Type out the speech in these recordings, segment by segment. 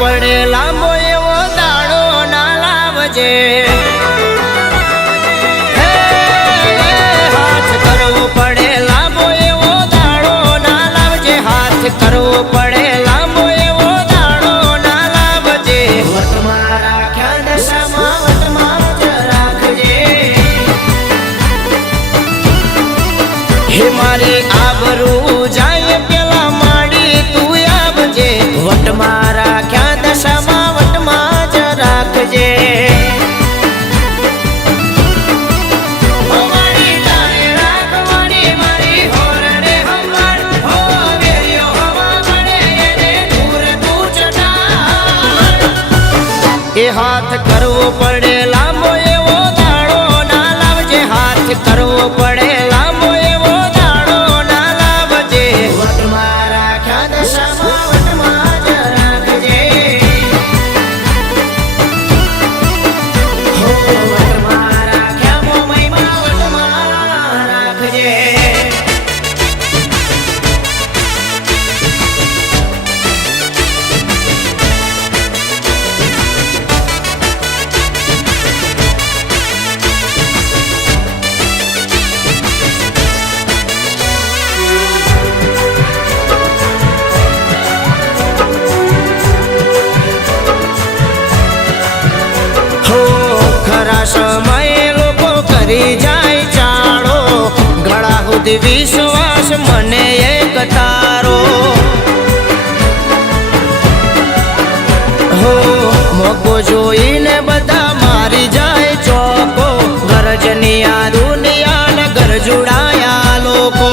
પડે લાંબો એવો દાડો ના લાવજે, હાથ કરવો પડે લાંબો એવો દાડો ના લાવજે, હાથ કરવો પડે લાંબો એવો દાડો ના લાવજે. વટમાં રાખ્યા દશામાં વટમાં જ રાખજે, હે મારી આબરૂ જાય પેલા માડી તું આવજે. વટમાં રાખ્યા દશામાં વટમાં જ રાખજે. એ હાથ કરવો પડે લાંબો એવો દાડો ના લાવજે, હાથ કરવો પડે લાંબો એવો દાડો ના લાવજે. વટમાં રાખ્યા દશામાં વટમાં જ રાખજે, હો વટમાં રાખ્યા મોમયમાં વટમાં રાખજે. સમય લોકો કરી જાય ચાળો, ગળા સુધી વિશ્વાસ મને એક તારો, હો મોકો જોઈને બધા મારી જાય ચોકો, ગરજની આ દુનિયા ને ગરજુડાયા લોકો.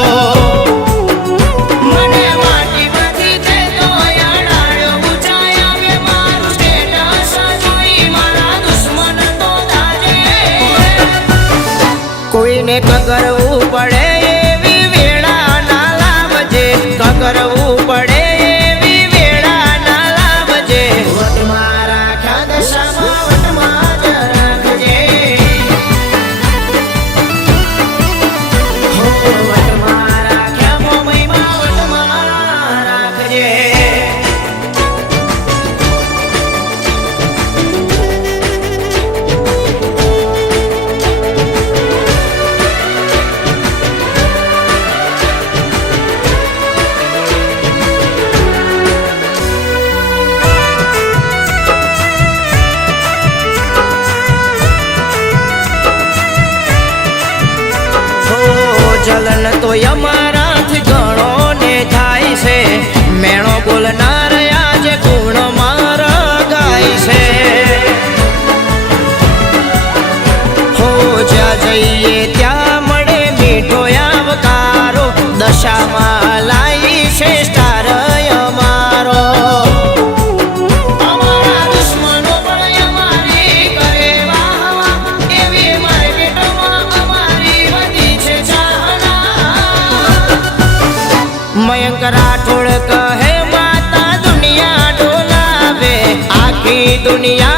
કોઈને કગરવું પડે એવી વેળા ના લાવજે, કગરવું પડે એવી વેળા ના લાવજે. વટમાં રાખ્યા દશામાં વટમાં જ રાખજે, હો વટમાં રાખ્યા મોમયમાં વટમાં રાખજે. જલન તો અમારાથી ઘણો ને થાય છે, મેણો બોલનાર આજે ગુણ મારા ગાય છે. હો જ્યાં જઈએ ત્યાં મળે મીઠો આવકારો, દશામાં લાઈ છે સ્ટાર અમારો. મયંક રાઠોડ કહે માતા દુનિયા ડોલાવે, આખી દુનિયા